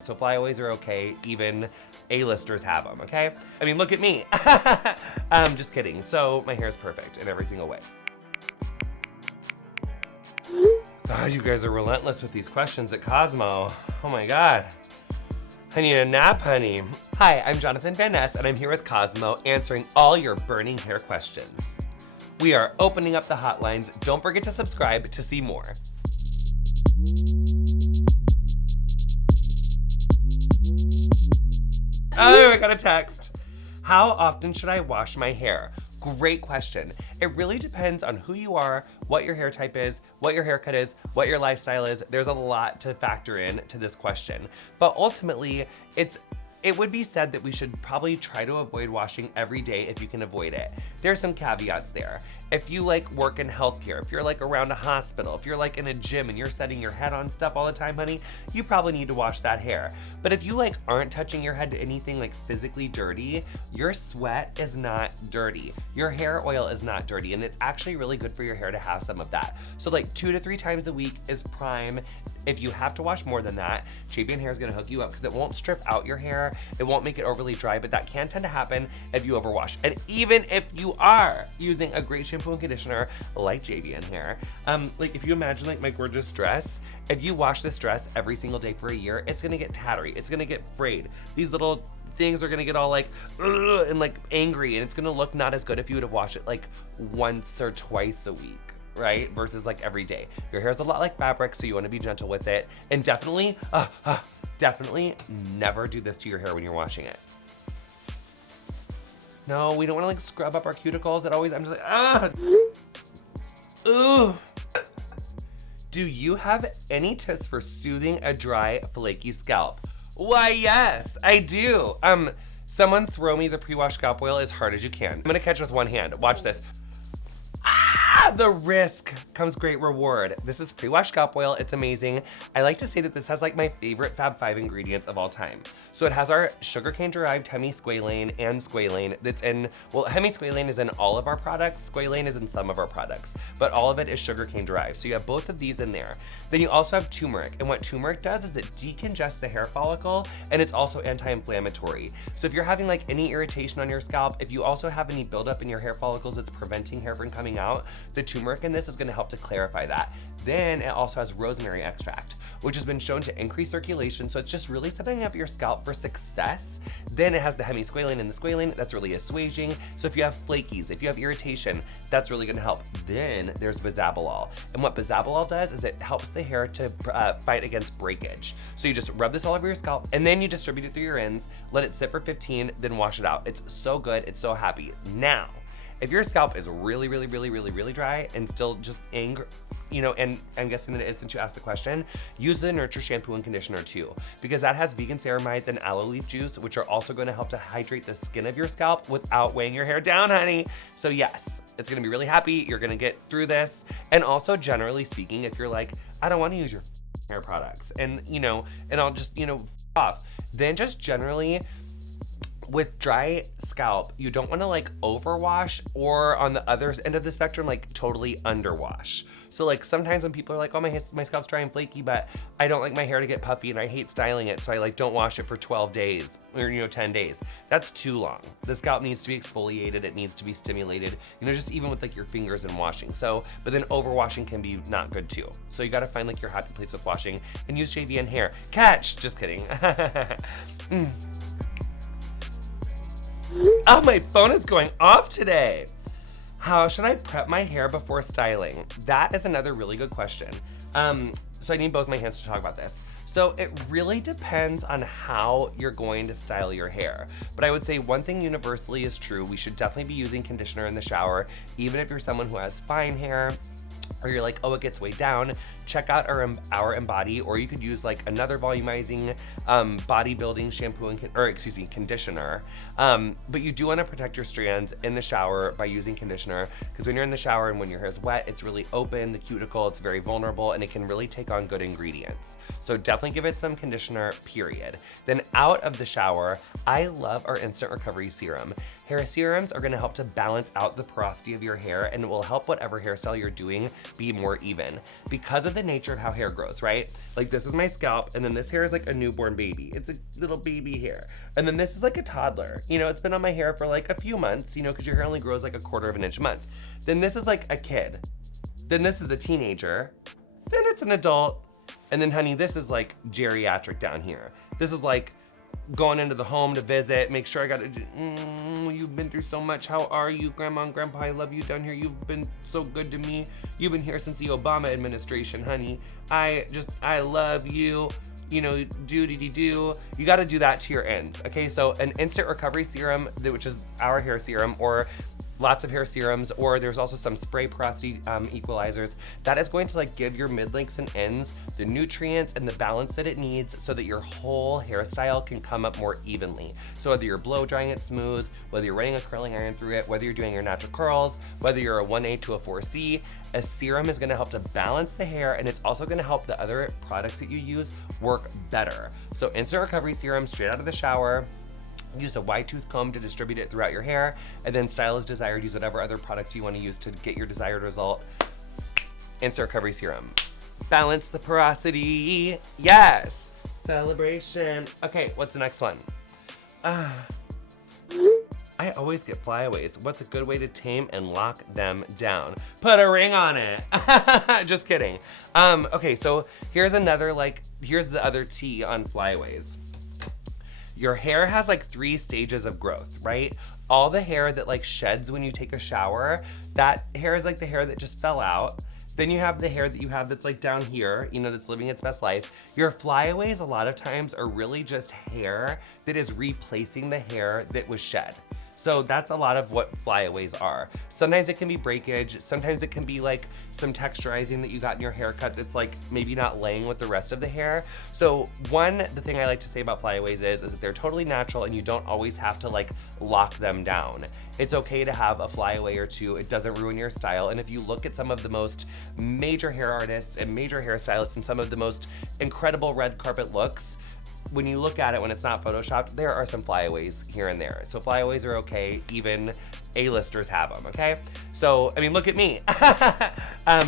So flyaways are okay, even A-listers have them, okay? I mean, look at me. Just kidding. So my hair is perfect in every single way. God, you guys are relentless with these questions at Cosmo. Oh my God. I need a nap, honey. Hi, I'm Jonathan Van Ness, and I'm here with Cosmo answering all your burning hair questions. We are opening up the hotlines. Don't forget to subscribe to see more. Oh, I got a text. How often should I wash my hair? Great question. It really depends on who you are, what your hair type is, what your haircut is, what your lifestyle is. There's a lot to factor in to this question. But ultimately, it would be said that we should probably try to avoid washing every day if you can avoid it. There's some caveats there. If you work in healthcare, if you're around a hospital, if you're in a gym and you're setting your head on stuff all the time, honey, you probably need to wash that hair. But if you aren't touching your head to anything physically dirty, your sweat is not dirty. Your hair oil is not dirty, and it's actually really good for your hair to have some of that. So 2 to 3 times a week is prime. If you have to wash more than that, JVN Hair is gonna hook you up because it won't strip out your hair, it won't make it overly dry, but that can tend to happen if you overwash. And even if you are using a great shampoo and conditioner like JVN Hair, if you imagine my gorgeous dress, if you wash this dress every single day for a year, it's gonna get tattery, it's gonna get frayed. These little things are gonna get all and angry, and it's gonna look not as good if you would have washed it once or twice a week. Right? Versus every day. Your hair's a lot like fabric, so you want to be gentle with it. And definitely never do this to your hair when you're washing it. No, we don't want to scrub up our cuticles. I'm just ooh. Do you have any tips for soothing a dry, flaky scalp? Why, yes, I do. Someone throw me the pre-wash scalp oil as hard as you can. I'm gonna catch it with one hand. Watch this. The risk comes great reward. This is pre-wash scalp oil. It's amazing. I like to say that this has my favorite Fab 5 ingredients of all time. So it has our sugarcane derived hemisqualane and squalane that's in, well, hemisqualane is in all of our products. Squalane is in some of our products, but all of it is sugarcane derived. So you have both of these in there. Then you also have turmeric. And what turmeric does is it decongests the hair follicle, and it's also anti-inflammatory. So if you're having any irritation on your scalp, if you also have any buildup in your hair follicles that's preventing hair from coming out, the turmeric in this is gonna help to clarify that. Then it also has rosemary extract, which has been shown to increase circulation. So it's just really setting up your scalp for success. Then it has the hemisqualane and the squalane, that's really assuaging. So if you have flakies, if you have irritation, that's really gonna help. Then there's bisabolol. And what bisabolol does is it helps the hair to fight against breakage. So you just rub this all over your scalp, and then you distribute it through your ends, let it sit for 15, then wash it out. It's so good, it's so happy. Now, if your scalp is really dry and still just and I'm guessing that it is since you asked the question, use the Nurture shampoo and conditioner too, because that has vegan ceramides and aloe leaf juice, which are also going to help to hydrate the skin of your scalp without weighing your hair down, honey. So yes, it's gonna be really happy. You're gonna get through this. And also, generally speaking, if you're I don't want to use your hair products and I'll just, off, then just generally, with dry scalp, you don't want to overwash, or on the other end of the spectrum, totally underwash. So sometimes when people are oh, my scalp's dry and flaky, but I don't like my hair to get puffy and I hate styling it, so I don't wash it for 12 days or 10 days. That's too long. The scalp needs to be exfoliated, it needs to be stimulated, just even with your fingers and washing. So, but then overwashing can be not good too. So you gotta find your happy place with washing and use JVN Hair. Catch! Just kidding. Oh, my phone is going off today. How should I prep my hair before styling? That is another really good question. So I need both my hands to talk about this. So it really depends on how you're going to style your hair. But I would say one thing universally is true. We should definitely be using conditioner in the shower, even if you're someone who has fine hair, or you're oh, it gets way down, check out our Embody, or you could use another volumizing bodybuilding shampoo and conditioner. But you do want to protect your strands in the shower by using conditioner, because when you're in the shower and when your hair is wet, it's really open, the cuticle, it's very vulnerable, and it can really take on good ingredients. So definitely give it some conditioner, period. Then out of the shower, I love our Instant Recovery Serum. Hair serums are gonna help to balance out the porosity of your hair, and it will help whatever hairstyle you're doing be more even. Because of the the nature of how hair grows, right? Like this is my scalp, and then this hair is like a newborn baby. It's a little baby hair. And then this is like a toddler. You know, it's been on my hair for like a few months, you know, because your hair only grows like a 1/4 of an inch a month. Then this is like a kid. Then this is a teenager. Then it's an adult. And then honey, this is like geriatric down here. This is like going into the home to visit, make sure I got you've been through so much. How are you, Grandma and Grandpa? I love you down here. You've been so good to me. You've been here since the Obama administration, honey. I love you. You know, do. You got to do that to your ends. Okay, so an instant recovery serum, which is our hair serum, or lots of hair serums, or there's also some spray porosity equalizers that is going to like give your mid-lengths and ends the nutrients and the balance that it needs so that your whole hairstyle can come up more evenly. So whether you're blow drying it smooth, whether you're running a curling iron through it, whether you're doing your natural curls, whether you're a 1A to a 4C, a serum is gonna help to balance the hair, and it's also gonna help the other products that you use work better. So instant recovery serum straight out of the shower. Use a wide tooth comb to distribute it throughout your hair, and then style as desired. Use whatever other products you want to use to get your desired result. Instant recovery serum. Balance the porosity. Yes. Celebration. Okay, what's the next one? I always get flyaways. What's a good way to tame and lock them down? Put a ring on it. Just kidding. Okay, so here's the other T on flyaways. Your hair has like 3 stages of growth, right? All the hair that like sheds when you take a shower, that hair is like the hair that just fell out. Then you have the hair that you have that's like down here, you know, that's living its best life. Your flyaways a lot of times are really just hair that is replacing the hair that was shed. So that's a lot of what flyaways are. Sometimes it can be breakage. Sometimes it can be like some texturizing that you got in your haircut that's like maybe not laying with the rest of the hair. So the thing I like to say about flyaways is that they're totally natural and you don't always have to like lock them down. It's okay to have a flyaway or two. It doesn't ruin your style. And if you look at some of the most major hair artists and major hairstylists and some of the most incredible red carpet looks, when you look at it when it's not photoshopped, there are some flyaways here and there. So flyaways are okay, even A-listers have them, okay? So, I mean, look at me.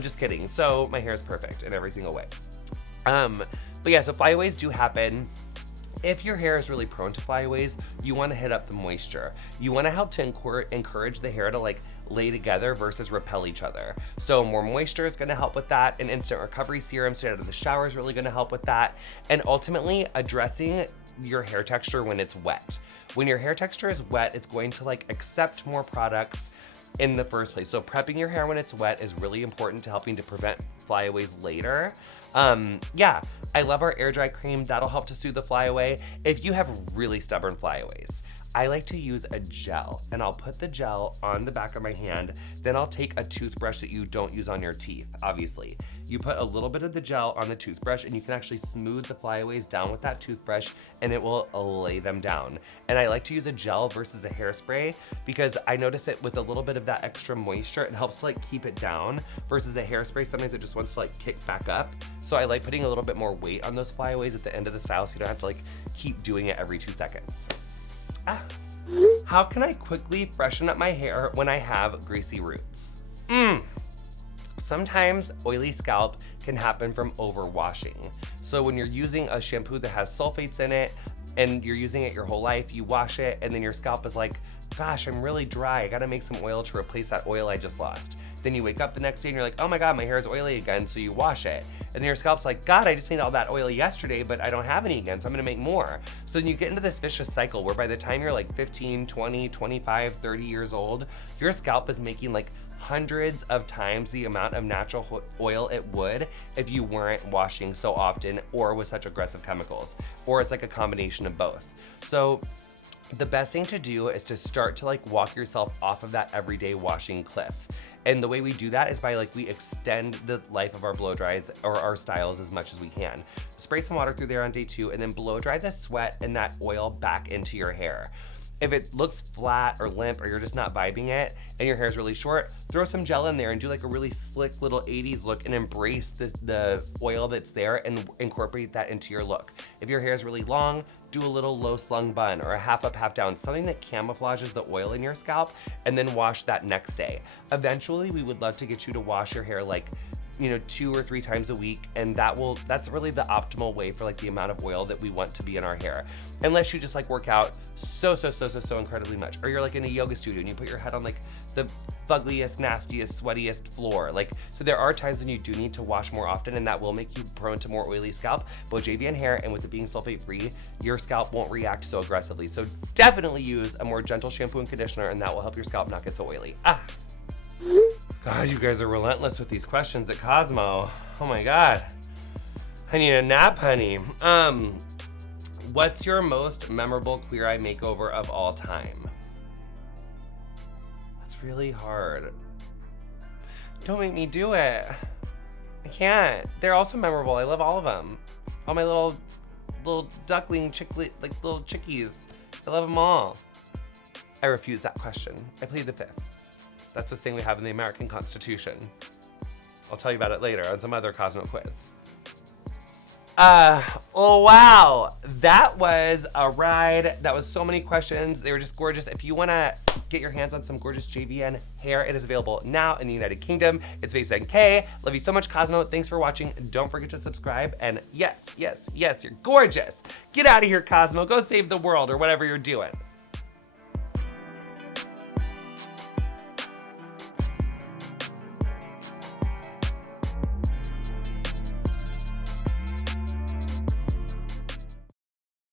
Just kidding. So my hair is perfect in every single way. But yeah, so flyaways do happen. If your hair is really prone to flyaways, you wanna hit up the moisture. You wanna help to encourage the hair to like lay together versus repel each other. So more moisture is gonna help with that. An instant recovery serum straight out of the shower is really gonna help with that. And ultimately addressing your hair texture when it's wet. When your hair texture is wet, it's going to like accept more products in the first place. So prepping your hair when it's wet is really important to helping to prevent flyaways later. Yeah, I love our air dry cream. That'll help to soothe the flyaway. If you have really stubborn flyaways, I like to use a gel, and I'll put the gel on the back of my hand. Then I'll take a toothbrush that you don't use on your teeth, obviously. You put a little bit of the gel on the toothbrush, and you can actually smooth the flyaways down with that toothbrush, and it will lay them down. And I like to use a gel versus a hairspray because I notice it with a little bit of that extra moisture, it helps to like keep it down versus a hairspray. Sometimes it just wants to like kick back up. So I like putting a little bit more weight on those flyaways at the end of the style so you don't have to like keep doing it every 2 seconds. How can I quickly freshen up my hair when I have greasy roots? Sometimes oily scalp can happen from overwashing. So when you're using a shampoo that has sulfates in it and you're using it your whole life, you wash it and then your scalp is like, gosh, I'm really dry. I gotta make some oil to replace that oil I just lost. Then you wake up the next day and you're like, oh my God, my hair is oily again, so you wash it. And then your scalp's like, God, I just made all that oil yesterday, but I don't have any again, so I'm gonna make more. So then you get into this vicious cycle where by the time you're like 15, 20, 25, 30 years old, your scalp is making like hundreds of times the amount of natural oil it would if you weren't washing so often or with such aggressive chemicals, or it's like a combination of both. So the best thing to do is to start to like walk yourself off of that everyday washing cliff. And the way we do that is by like, we extend the life of our blow dries or our styles as much as we can. Spray some water through there on day 2 and then blow dry the sweat and that oil back into your hair. If it looks flat or limp or you're just not vibing it and your hair is really short, throw some gel in there and do like a really slick little 80s look and embrace the oil that's there and incorporate that into your look. If your hair is really long, do a little low slung bun or a half up, half down, something that camouflages the oil in your scalp, and then wash that next day. Eventually, we would love to get you to wash your hair like you know, 2 or 3 times a week, and that's really the optimal way for like the amount of oil that we want to be in our hair. Unless you just like work out so incredibly much, or you're like in a yoga studio and you put your head on like the fuggliest, nastiest, sweatiest floor. Like, so there are times when you do need to wash more often, and that will make you prone to more oily scalp. But with JVN Hair and with it being sulfate free, your scalp won't react so aggressively. So definitely use a more gentle shampoo and conditioner, and that will help your scalp not get so oily. God, you guys are relentless with these questions at Cosmo. Oh my God. I need a nap, honey. What's your most memorable Queer Eye makeover of all time? That's really hard. Don't make me do it. I can't. They're also memorable. I love all of them. All my little duckling like little chickies. I love them all. I refuse that question. I plead the fifth. That's this thing we have in the American Constitution. I'll tell you about it later on some other Cosmo quiz. Oh wow, that was a ride. That was so many questions. They were just gorgeous. If you wanna get your hands on some gorgeous JVN hair, it is available now in the United Kingdom. It's based in UK. Love you so much, Cosmo. Thanks for watching. Don't forget to subscribe. And yes, you're gorgeous. Get out of here, Cosmo. Go save the world or whatever you're doing.